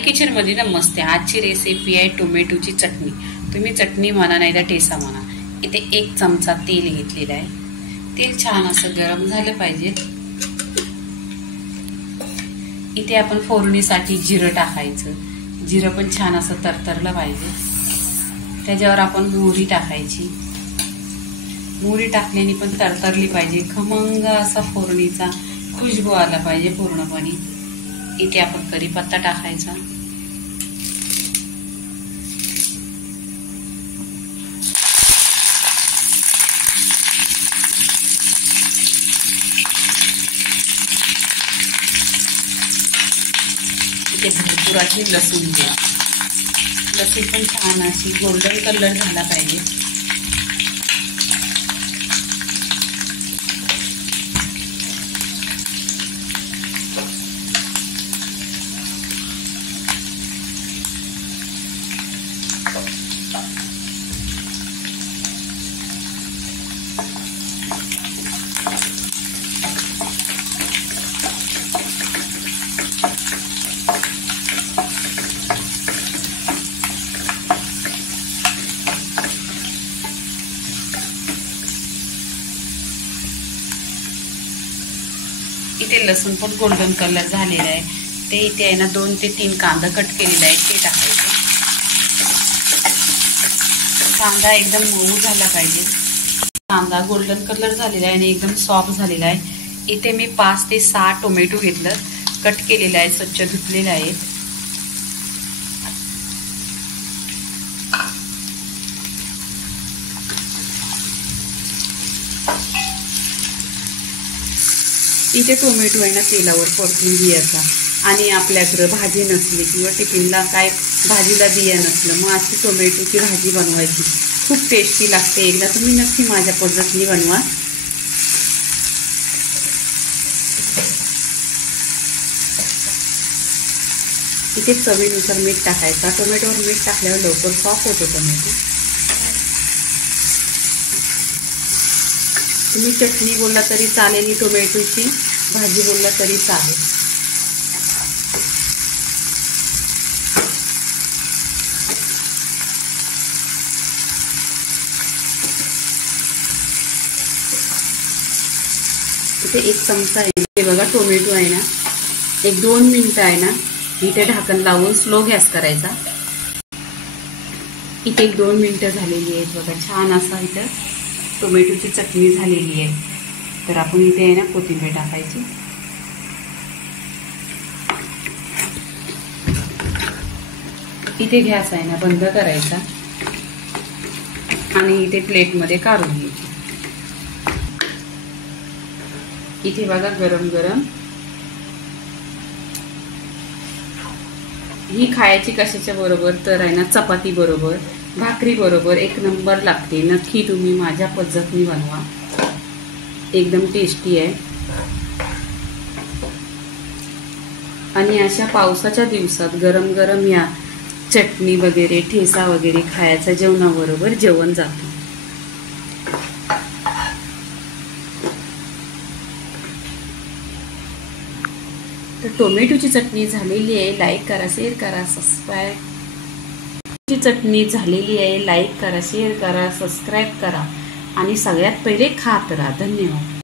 Kitchen मध्ये नमस्ते। आजची recipe आहे टोमॅटोची चटणी। तुम्ही चटणी म्हणा नाही तर ठेचा म्हणा। इथे 1 चमचा तेल घेतलेला आहे। तेल छान असं गरम झालं पाहिजे। इथे आपण फोडणीसाठी जिरं टाकायचं। जिरं पण छान असं तरतरलं पाहिजे। त्याच्यावर आपण मोहरी टाकायची। मोहरी टाकल्याने पण तरतरली पाहिजे। खमंग असा फोडणीचा खुशबू आला पाहिजे पूर्णपणे। इथे आपण कढीपत्ता टाकायचा। इथे भरपूर अशी लसूण घ्या। लसूण पण छान अशी गोल्डन कलर झाला पाहिजे। इथे लसूण पण गोल्डन कलर झालेला आहे। ते इथे आहे ना 2 ते 3 कांदा कट केलेला आहे ते टाकायचं। कांदा एकदम मऊ झाला पाहिजे। कांदा गोल्डन कलर झालेला आहे आणि एकदम सॉफ्ट झालेला आहे। इथे मी 5 ते 6 टोमॅटो घेतलं, कट केलेला आहे, स्वच्छ धुतलेला आहे। इथे टोमॅटो आहे ना तेलावर परतून घ्यायचा। आणि आपल्याकडे भाजी नसली किंवा टिफिनला काय भाजीला बिया नसलं मग अशी टोमॅटोची भाजी बनवायची। खूप टेस्टी लागते। एकदा तुम्ही नक्की माझ्या पद्धतीने बनवा। इथे चवीनुसार मीठ टाकायचा। टोमॅटोवर मीठ टाकल्यावर लवकर सॉफ्ट होतो टोमॅटो। तुम्ही चटणी बोलला तरी चालेल, टोमॅटोची भाजी बोलला तरी चालेल। इथे 1 चमचा आहे। हे बघा टोमॅटो आहे ना 1-2 मिनिटं आहे ना इथे ढाकण लावून स्लो गॅस करायचा। इथे 1-2 मिनिटं झालेली आहेत बघा। छान असा इथं टोमॅटोची चटणी झालेली आहे। तर आपण इथे आहे ना कोथिंबीर टाकायची। इथे गॅस आहे ना बंद करायचा आणि इथे प्लेटमध्ये काढून घ्यायची। इथे बघा गरम गरम ही खायची कशाच्या बरोबर तर आहे ना चपाती बरोबर, भाकरी बरोबर 1 नंबर लागते। नक्की तुम्ही माझ्या पद्धतीने बनवा, एकदम टेस्टी आहे। आणि अशा पावसाच्या दिवसात गरम गरम या चटणी वगैरे ठेचा वगैरे खायचा जेवणाबरोबर जेवण जातं। तर टोमॅटोची चटणी झालेली आहे। लाईक करा, शेअर करा, सबस्क्राईब। चटणी झालेली आहे। लाईक करा, शेअर करा, सबस्क्राईब करा आणि सगळ्यात पहिले खात राहा। धन्यवाद।